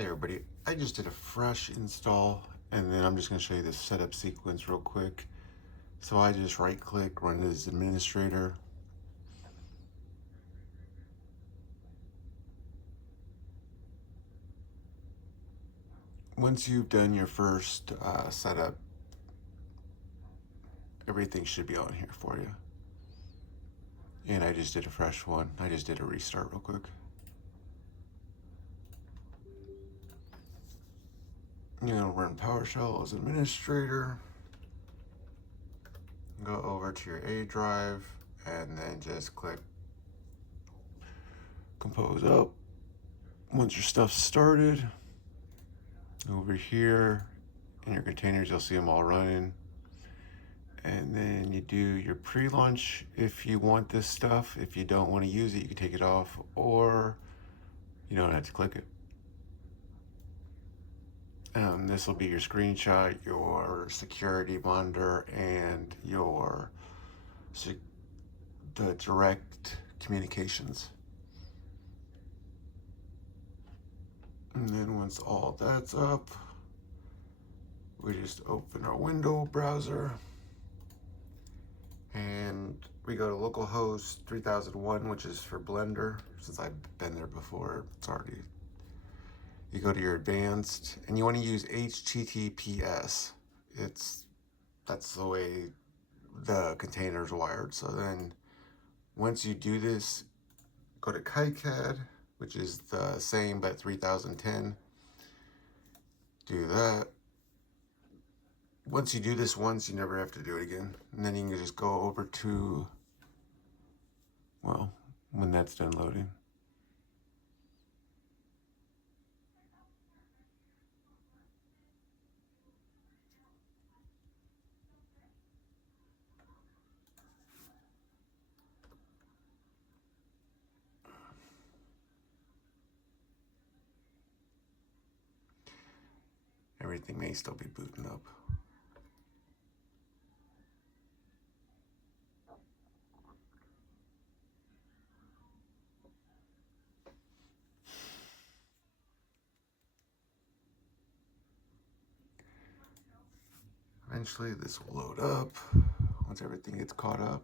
Hey everybody, I just did a fresh install and then I'm just going to show you the setup sequence real quick. So I just right click, run as administrator. Once you've done your first setup, everything should be on here for you. And I just did a fresh one. I just did a restart real quick. You're going to run PowerShell as administrator. Go over to your A drive and then just click compose up. Once your stuff's started, over here in your containers, you'll see them all running. And then you do your pre-launch if you want this stuff. If you don't want to use it, you can take it off, or you don't have to click it. This will be your screenshot, your security monitor, and the direct communications. And then once all that's up, we just open our window browser and we go to localhost 3001, which is for Blender. Since I've been there before, it's already, you go to your advanced and you want to use HTTPS. That's the way the container's wired. So then once you do this, go to kicad, which is the same but 3010. Do that. Once you do this once, you never have to do it again. And then you can just go over to, well, when that's done loading. Everything may still be booting up. Eventually this will load up once everything gets caught up.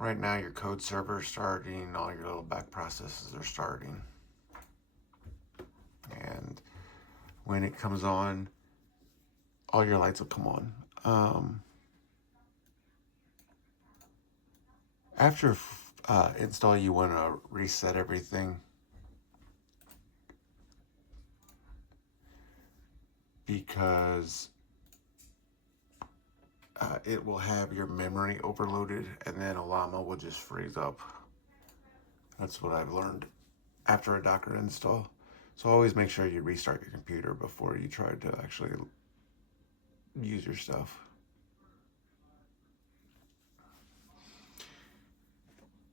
Right now your code server is starting, all your little back processes are starting. And when it comes on, all your lights will come on. After install, you want to reset everything because it will have your memory overloaded and then Ollama will just freeze up. That's what I've learned after a Docker install. So always make sure you restart your computer before you try to actually use your stuff.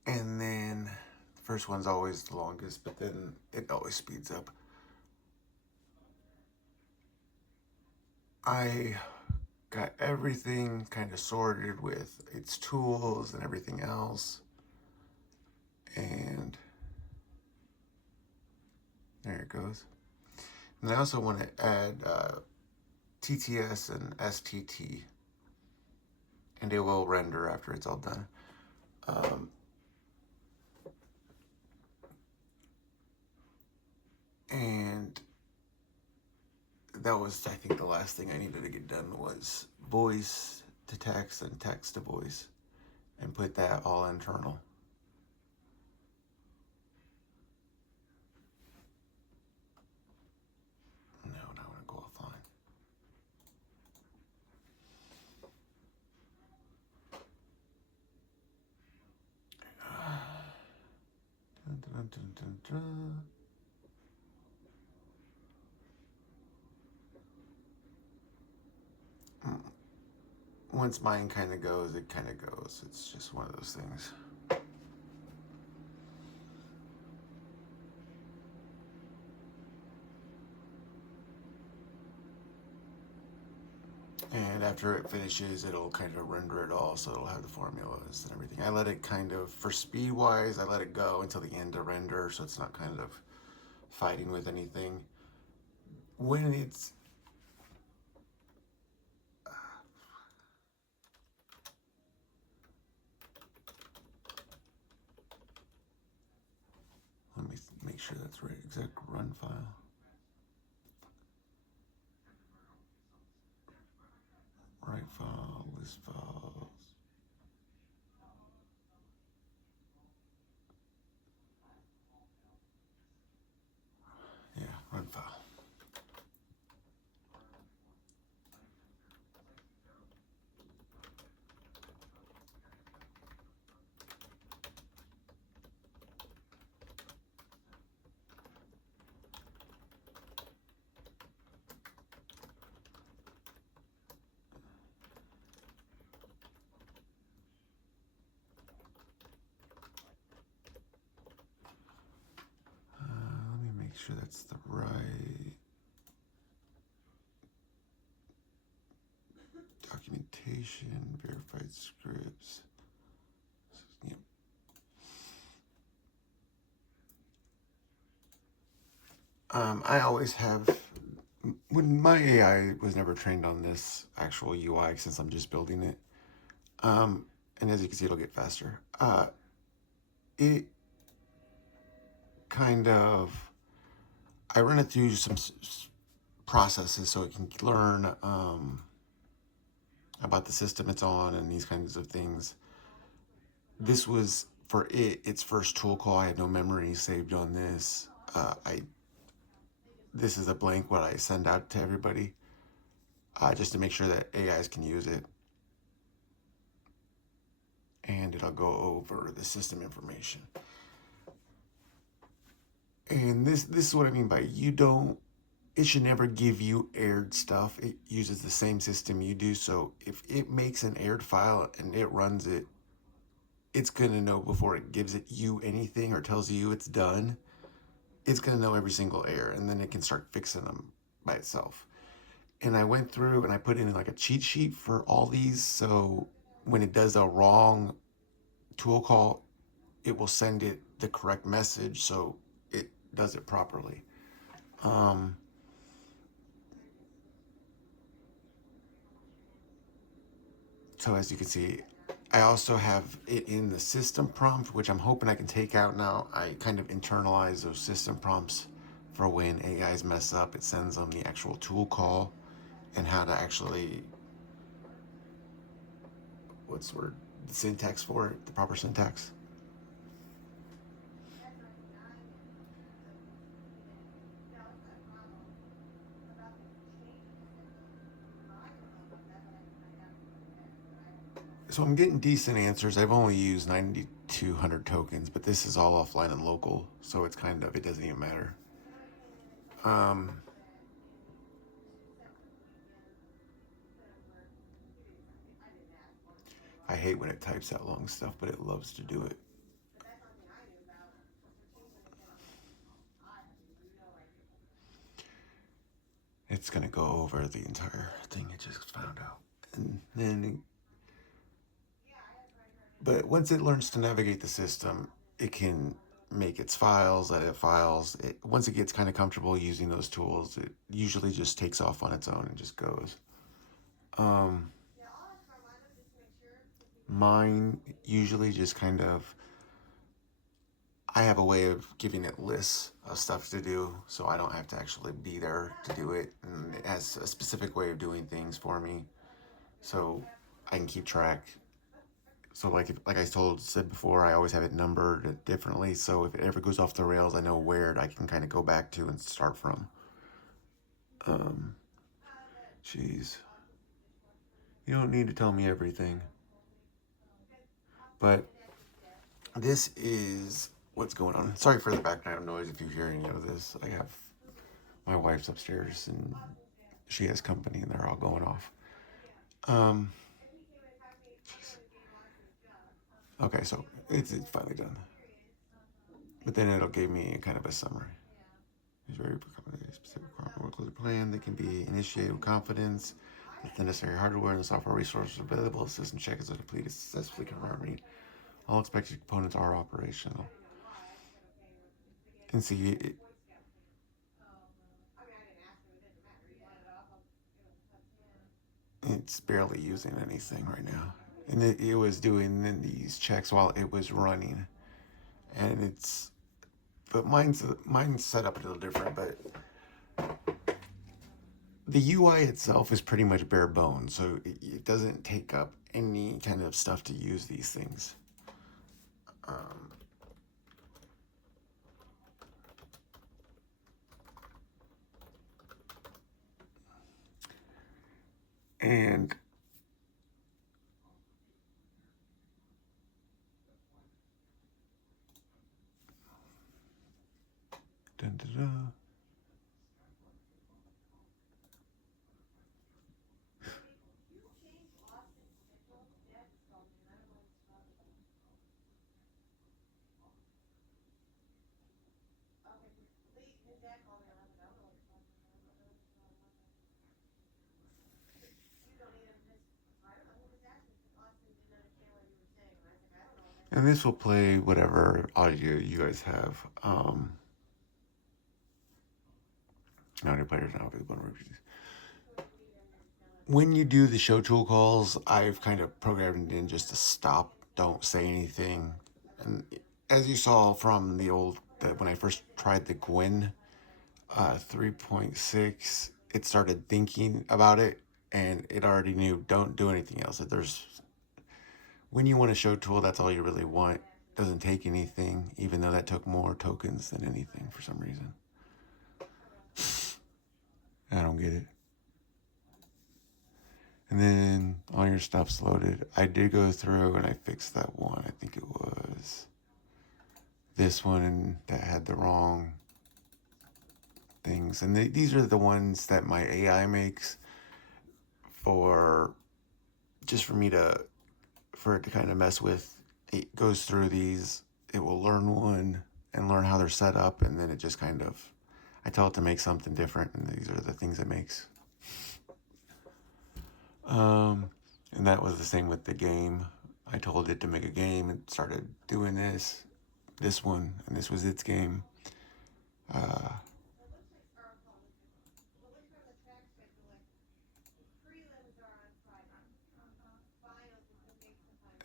And then the first one's always the longest, but then it always speeds up. I got everything kind of sorted with its tools and everything else. And there it goes. And I also want to add TTS and STT, and it will render after it's all done. And that was, I think, the last thing I needed to get done was voice to text and text to voice, and put that all internal. No, now I'm gonna go offline. Dun, dun, dun, dun, dun. Once mine kind of goes, it kind of goes. It's just one of those things. And after it finishes, it'll kind of render it all, so it'll have the formulas and everything. I let it kind of, for speed wise, I let it go until the end to render, so it's not kind of fighting with anything. When it's let me make sure that's right. Exec run file. Right file, list files. Yeah, run file. Let me make sure that's the right documentation, verified scripts. Yep. I always have, when my AI was never trained on this actual UI since I'm just building it. And as you can see, it'll get faster. It kind of, I run it through some processes so it can learn about the system it's on and these kinds of things. This was for its first tool call. I had no memory saved on this. This is a blank what I send out to everybody, just to make sure that AIs can use it. And it'll go over the system information. And this is what I mean by it should never give you aired stuff. It uses the same system you do. So if it makes an aired file and it runs it, it's going to know before it gives it you anything or tells you it's done. It's going to know every single error, and then it can start fixing them by itself. And I went through and I put in like a cheat sheet for all these. So when it does a wrong tool call, it will send it the correct message so it does it properly. So as you can see, I also have it in the system prompt, which I'm hoping I can take out now. I kind of internalize those system prompts for when AIs mess up. It sends them the actual tool call and how to actually, what's the word, the syntax for it, the proper syntax. So I'm getting decent answers. I've only used 9,200 tokens, but this is all offline and local, so it's kind of, it doesn't even matter. I hate when it types that long stuff, but it loves to do it. It's gonna go over the entire thing it just found out. And then, but once it learns to navigate the system, it can make its files, edit files. Once it gets kind of comfortable using those tools, it usually just takes off on its own and just goes. Mine usually just kind of, I have a way of giving it lists of stuff to do, so I don't have to actually be there to do it. And it has a specific way of doing things for me, so I can keep track. So like I said before, I always have it numbered differently. So if it ever goes off the rails, I know where I can kind of go back to and start from. Jeez, you don't need to tell me everything, but this is what's going on. Sorry for the background noise if you hear any of this. I have my wife's upstairs and she has company and they're all going off. Okay, so it's finally done. But then it'll give me kind of a summary. It's very specific workload plan that can be initiated with confidence. The necessary hardware and software resources available. The system check is completed successfully, confirming all expected components are operational. And see, it's barely using anything right now. And it was doing these checks while it was running. And but mine's set up a little different, but the UI itself is pretty much bare bones, so it doesn't take up any kind of stuff to use these things. And dun, dun, dun. And this will play whatever audio you guys have. Audio players now available. When you do the show tool calls, I've kind of programmed in just to stop, don't say anything. And as you saw from when I first tried the Gwyn 3.6, it started thinking about it and it already knew don't do anything else. When you want a show tool, that's all you really want. Doesn't take anything, even though that took more tokens than anything for some reason. I don't get it. And then all your stuff's loaded. I did go through and I fixed that one. I think it was this one that had the wrong things. And these are the ones that my AI makes for it to kind of mess with. It goes through these, it will learn one and learn how they're set up, and then it just kind of, I tell it to make something different, and these are the things it makes. And that was the same with the game. I told it to make a game and started doing this one, and this was its game.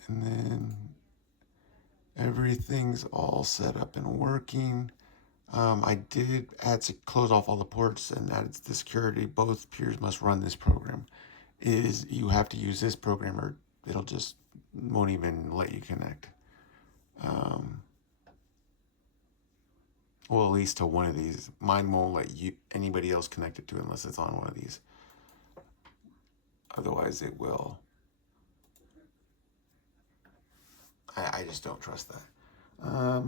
And then everything's all set up and working. I did add to close off all the ports and added the security. Both peers must run this program. You have to use this program or it'll just won't even let you connect. Well, at least to one of these. Mine won't let anybody else connect it to it unless it's on one of these. Otherwise, it will. I just don't trust that.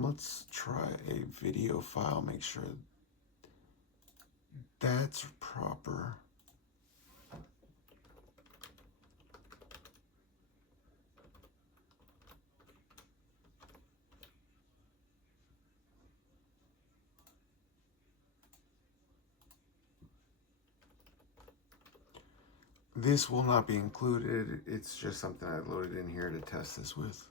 Let's try a video file. Make sure that's proper. This will not be included. It's just something I loaded in here to test this with.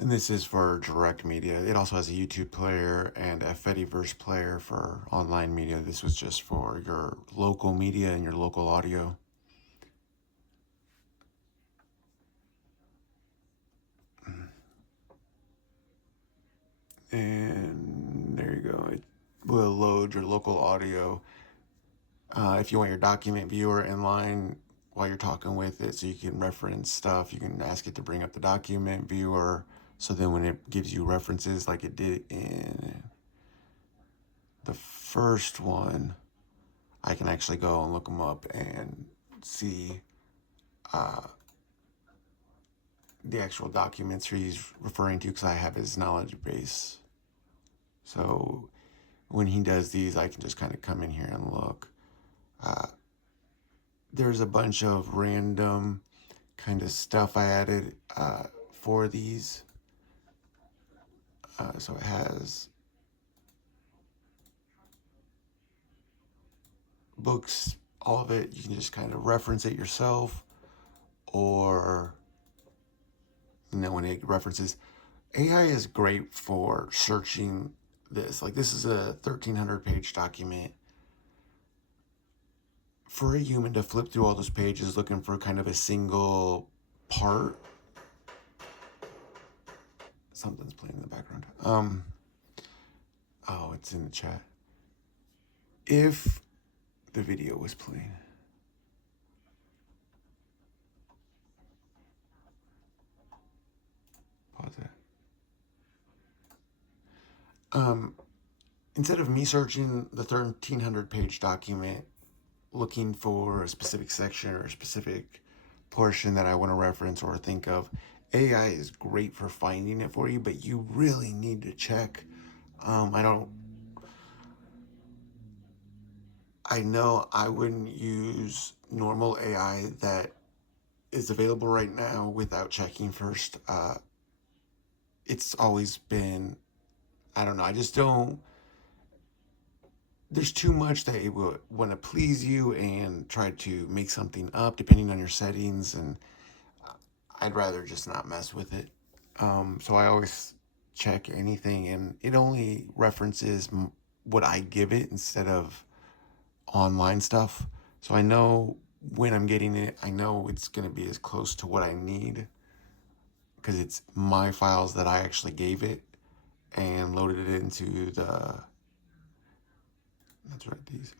And this is for direct media. It also has a YouTube player and a Fediverse player for online media. This was just for your local media and your local audio. And there you go. It will load your local audio. If you want your document viewer in line while you're talking with it, so you can reference stuff, you can ask it to bring up the document viewer. So then when it gives you references like it did in the first one, I can actually go and look them up and see the actual documents he's referring to because I have his knowledge base. So when he does these, I can just kind of come in here and look. There's a bunch of random kind of stuff I added for these. So it has books, all of it, you can just kind of reference it yourself, or, when it references. AI is great for searching this. Like, this is a 1,300 page document. For a human to flip through all those pages looking for kind of a single part. Something's playing in the background. Oh, it's in the chat. If the video was playing. Pause that. Instead of me searching the 1,300 page document, looking for a specific section or a specific portion that I want to reference or think of, AI is great for finding it for you, but you really need to check. I know I wouldn't use normal AI that is available right now without checking first. It's always been, I don't know, I just don't, there's too much that it will want to please you and try to make something up depending on your settings, and I'd rather just not mess with it. So I always check anything, and it only references what I give it instead of online stuff. So I know when I'm getting it, I know it's going to be as close to what I need because it's my files that I actually gave it and loaded it into the, that's right, these.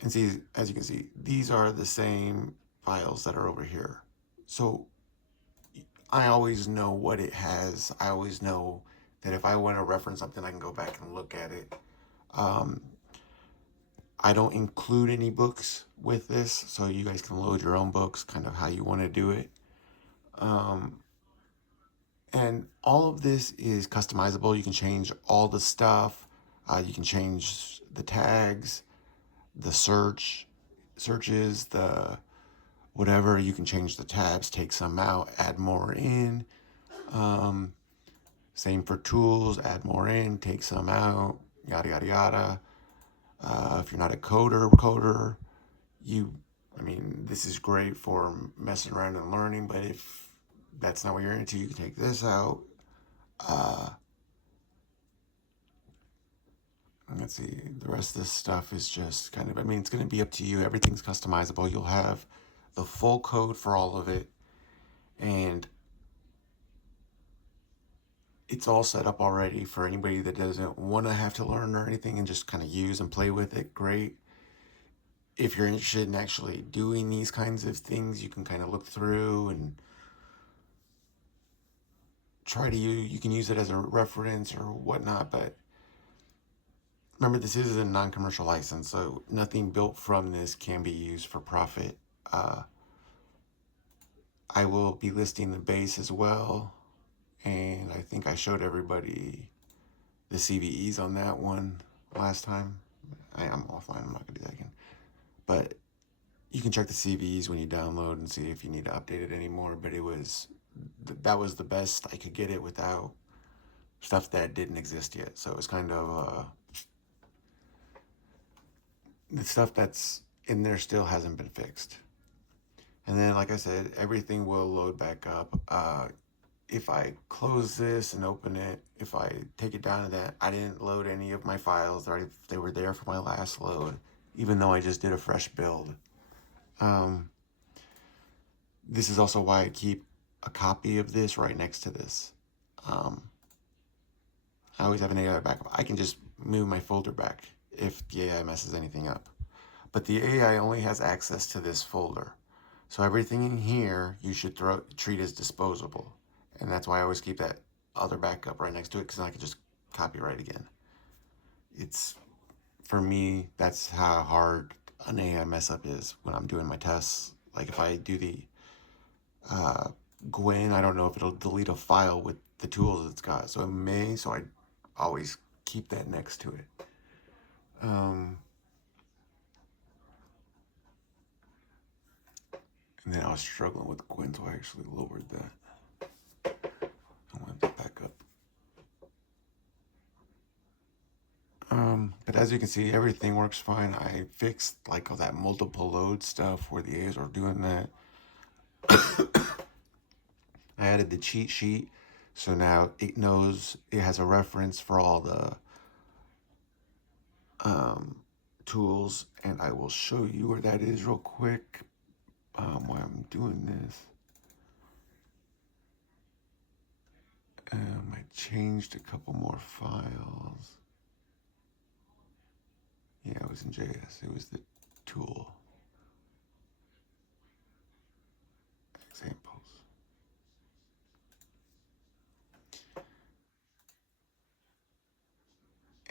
And see, as you can see, these are the same files that are over here. So I always know what it has. I always know that if I want to reference something, I can go back and look at it. I don't include any books with this, so you guys can load your own books, kind of how you want to do it. And all of this is customizable. You can change all the stuff. You can change the tags, the searches, the whatever. You can change the tabs, take some out, add more in. Same for tools, add more in, take some out, yada, yada, yada. If you're not a coder, this is great for messing around and learning, but if that's not what you're into, you can take this out. Let's see, the rest of this stuff is just kind of, it's going to be up to you. Everything's customizable. You'll have the full code for all of it, and it's all set up already for anybody that doesn't want to have to learn or anything and just kind of use and play with it. Great. If you're interested in actually doing these kinds of things, you can kind of look through and try to you can use it as a reference or whatnot, but remember, this is a non-commercial license, so nothing built from this can be used for profit. I will be listing the base as well, and I think I showed everybody the CVEs on that one last time. I'm offline, I'm not gonna do that again. But you can check the CVEs when you download and see if you need to update it anymore, but that was the best I could get it without stuff that didn't exist yet. So it was kind of the stuff that's in there still hasn't been fixed. And then, like I said, everything will load back up. If I close this and open it, if I take it down to that, I didn't load any of my files. They were there for my last load, even though I just did a fresh build. This is also why I keep a copy of this right next to this. I always have an AI backup. I can just move my folder back if the AI messes anything up. But the AI only has access to this folder. So everything in here you should treat as disposable. And that's why I always keep that other backup right next to it, because I can just copyright again. For me, that's how hard an AI mess up is when I'm doing my tests. Like if I do the Gwen, I don't know if it'll delete a file with the tools it's got. So it may, so I always keep that next to it. And then I was struggling with Gwen, so I actually lowered that. I want to back up. But as you can see, everything works fine. I fixed like all that multiple load stuff where the A's are doing that. I added the cheat sheet, so now it knows it has a reference for all the tools, and I will show you where that is real quick while I'm doing this. I changed a couple more files. Yeah, it was in JS. It was the tool examples.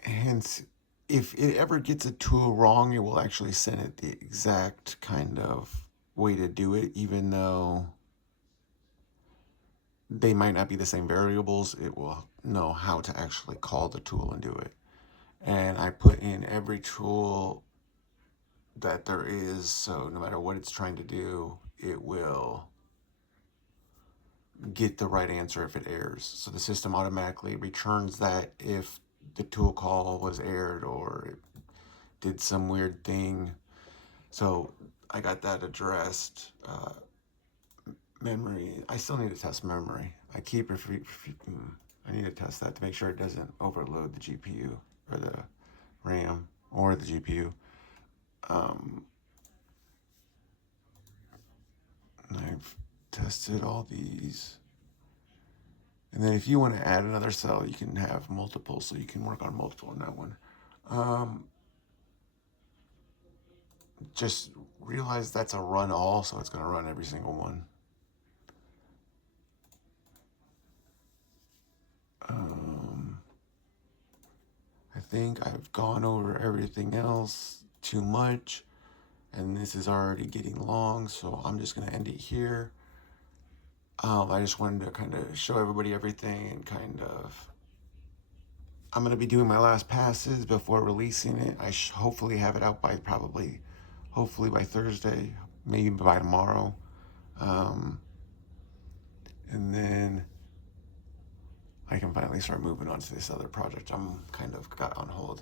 Hence, if it ever gets a tool wrong, it will actually send it the exact kind of way to do it, even though they might not be the same variables. It will know how to actually call the tool and do it. And I put in every tool that there is, so no matter what it's trying to do, it will get the right answer if it errors. So the system automatically returns that if the tool call was errored or it did some weird thing. So I got that addressed. Memory, I still need to test memory. I keep I need to test that to make sure it doesn't overload the GPU or the RAM or the GPU. I've tested all these. And then if you want to add another cell, you can have multiple, so you can work on multiple in that one. Just realize that's a run all, so it's going to run every single one. I think I've gone over everything else too much, and this is already getting long, so I'm just going to end it here. I just wanted to kind of show everybody everything and kind of, I'm going to be doing my last passes before releasing it. I hopefully have it out by hopefully by Thursday, maybe by tomorrow. And then I can finally start moving on to this other project I'm kind of got on hold.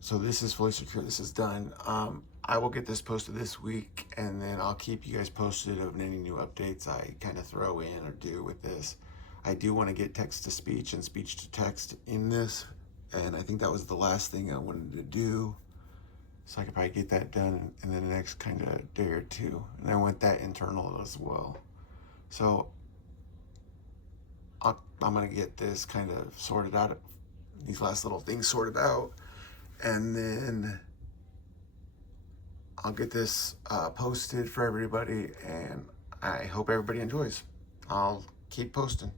So this is fully secure. This is done. I will get this posted this week, and then I'll keep you guys posted of any new updates I kind of throw in or do with this. I do want to get text to speech and speech to text in this, and I think that was the last thing I wanted to do. So I could probably get that done in the next kind of day or two. And I want that internal as well. So I'm going to get this kind of sorted out, these last little things sorted out, and then I'll get this posted for everybody, and I hope everybody enjoys. I'll keep posting.